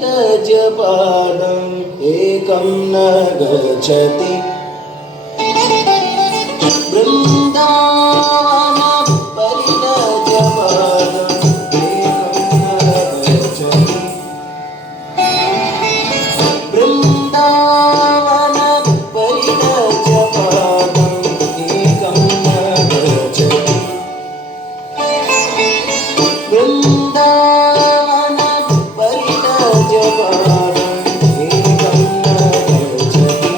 परितजपादम् एकं न गच्छति वृन्दावन परितजपादम् एकं न गच्छति वृन्दावन परितजपादम् एकं न गच्छति वृन्दावन परितजपादम् एकं न गच्छति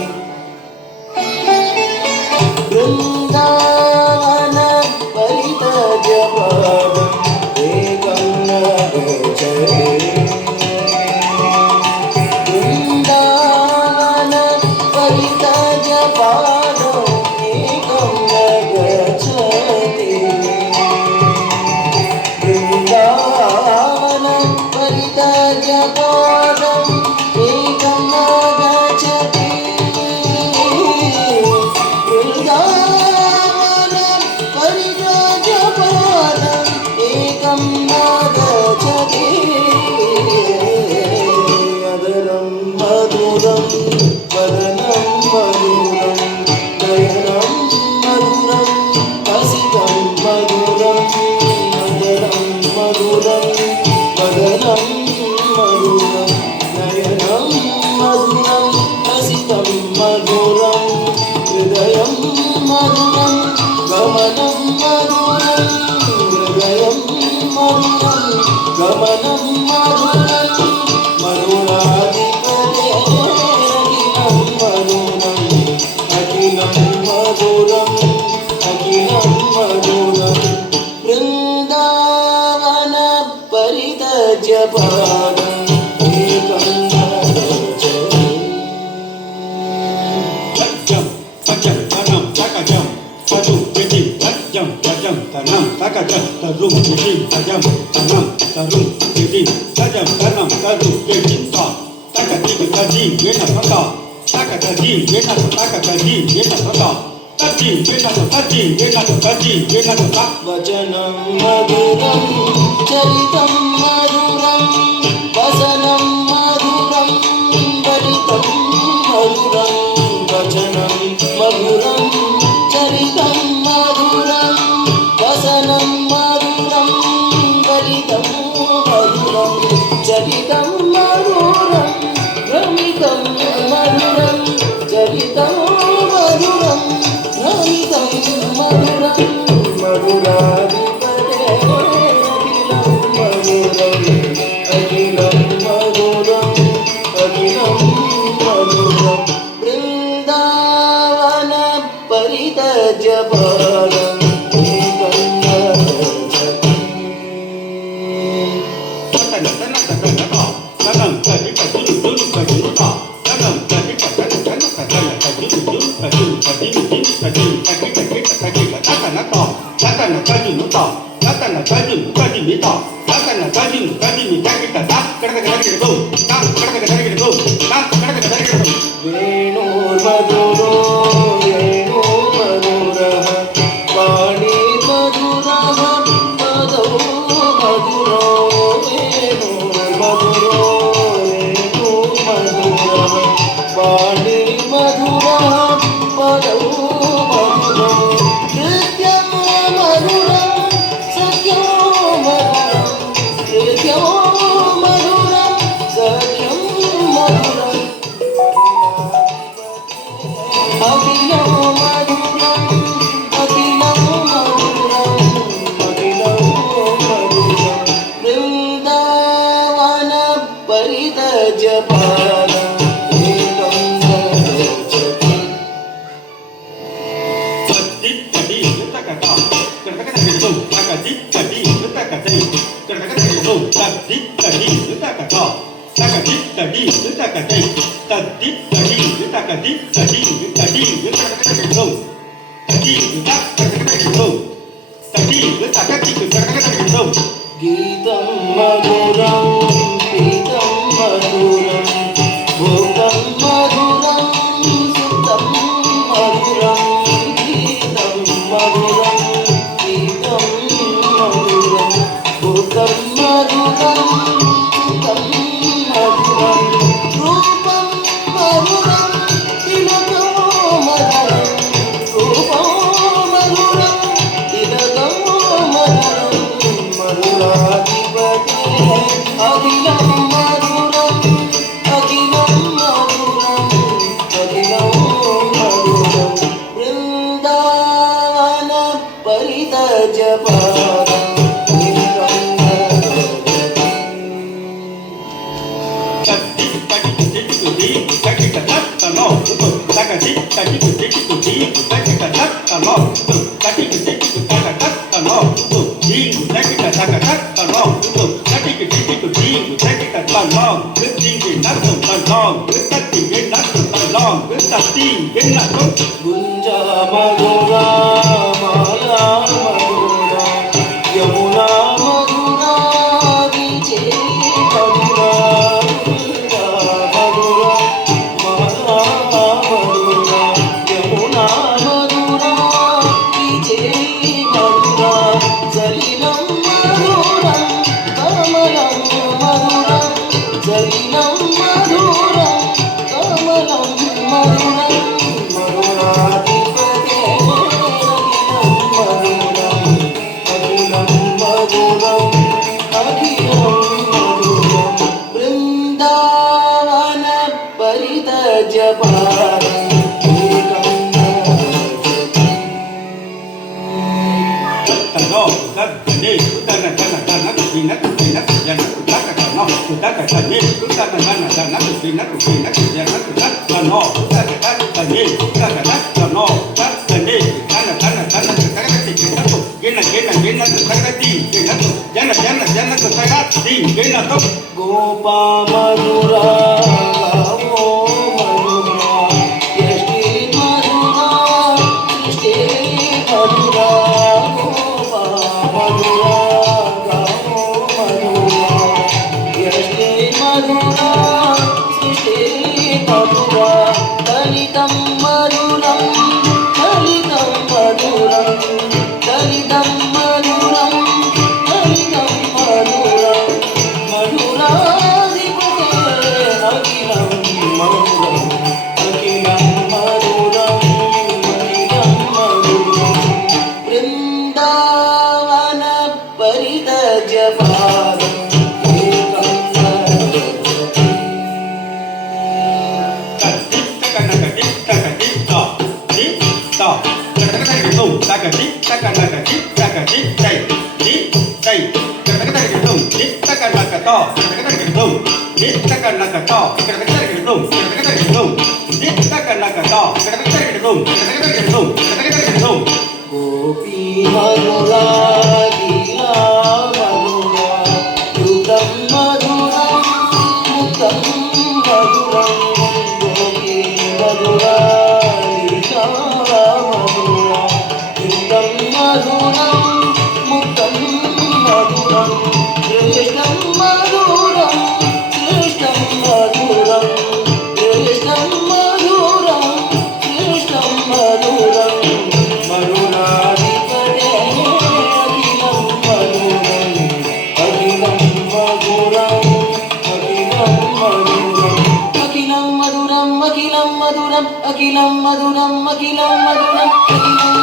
वृन्दावन परितजपादम् एकं न गच्छति वृन्दावन परितजपादम् एकं न गच्छति वृन्दावन परितजपादम् एकं न गच्छति वृन्दावन परितजपादम् एकं न गच्छति अदरं मधुरं वदनं मधुरं नयनं मधुरं हसितं मधुरं अदरं मधुरं वदनं मधुरं नयनं मधुरं हसितं मधुरं हृदयं मधुरं गमनं मधुरं हृदयं मधुरं गमनं मधुरं मधुराधिपते अखिलं मधुरम् अखिलं मधुरम् वृन्दावन परितजपादम् एकं न गच्छति Jam, pajam, tanam, takajam, padu, pedi, pajam, pajam, tanam, takajam, tarum, pedi, pajam, tanam, tarum, pedi, pajam, tanam, tarum, pedi, ta, takati, taji, vena, pata, takataji, vena, takataji, vena, pata, taji, vena, taji, vena, taji, vena, ta. वचनं मधुरं चरितं मधुरं वसनं मधुरं वलितं मधुरं वचनं मधुरं चरितं मधुरं वसनं मधुरं वलितं मधुरं चरितं मधुरं भ्रमितं मधुरं चरितं मधुरं भ्रमितं मधुरं मधुराधिपते अखिलं मधुरम् अखिलं मधुरम् वृन्दावन परितजपादम् एकं न गच्छति वेणुर्मधुरो वेणुर्मधुरः वाणीर्मधुरः पदौ मधुरो वेणुर्मधुरो वेणुर्मधुरः वाणीर्मधुरः पदौ मधुरो नृत्यं मधुरं सख्यो मधुरं नृत्यो मधुरं सख्यं मधुरम् अखिलं मधुरम् अखिलं मधुरम् अखिलं मधुरम् वृन्दावन परितजपादम् एकं न गच्छति गीतं मधुरं पीतं मधुरं भोगं मधुरं सुतं मधुरं गीतं मधुरं पीतं मधुरं भोगं मधुरं सुतं मधुरं tagati tagi kuti kuti tagi tata talo tu tagi kuti kuti tata talo tu ding tagi tata talo tu tagi kuti kuti tagi tata talo ding nasu talo tagi nasu talo tagi nasu Gunja Madhura మాయా Madhura Yamuna Madhura VJ Madhura Gunja Madhura మాయా Madhura Yamuna Madhura VJ Madhura సలిలం మధురం కమలం మధురం సలిలం మధురం కమలం మధురం Brindavana పరిత talo tagi tana tana tana kina kina jana taka tano taka tani tana tana tana kina kina jana tano taka tani taka tano tani tana tana tana taka kina to gena gena gena taka ti gena to jana jana jana taka ti gena to గోపా మధురా ఓ మధురా యష్టి మధురా సృష్టి మధురా గోపా మధురా గామో మధురా యష్టి మధురా సృష్టి మధురా దళితం మధురం దళితం మధురం దళితం మధురం దళితం మధురం మధురాధిపతే అఖిలం మధురం అఖిలం మధురం అఖిలం మధురం బృందావన పరితజ పాదం ఏకం సర్వత్ర గోపీ మధురా లీలా మధురా యుగం మధురం ముక్తం మధురం గోపీ మధురా లీలా మధురా యుగం మధురం ముక్తం మధురం కృష్ణం మధురం కృష్ణం మధురం కృష్ణం మధురం కృష్ణం మధురం మధురాధిపతే అఖిలం మధురం అఖిలం మధురం అఖిలం మధురం అఖిలం మధురం అఖిలం మధురం అఖిలం మధురం అఖిలం మధురం అఖిలం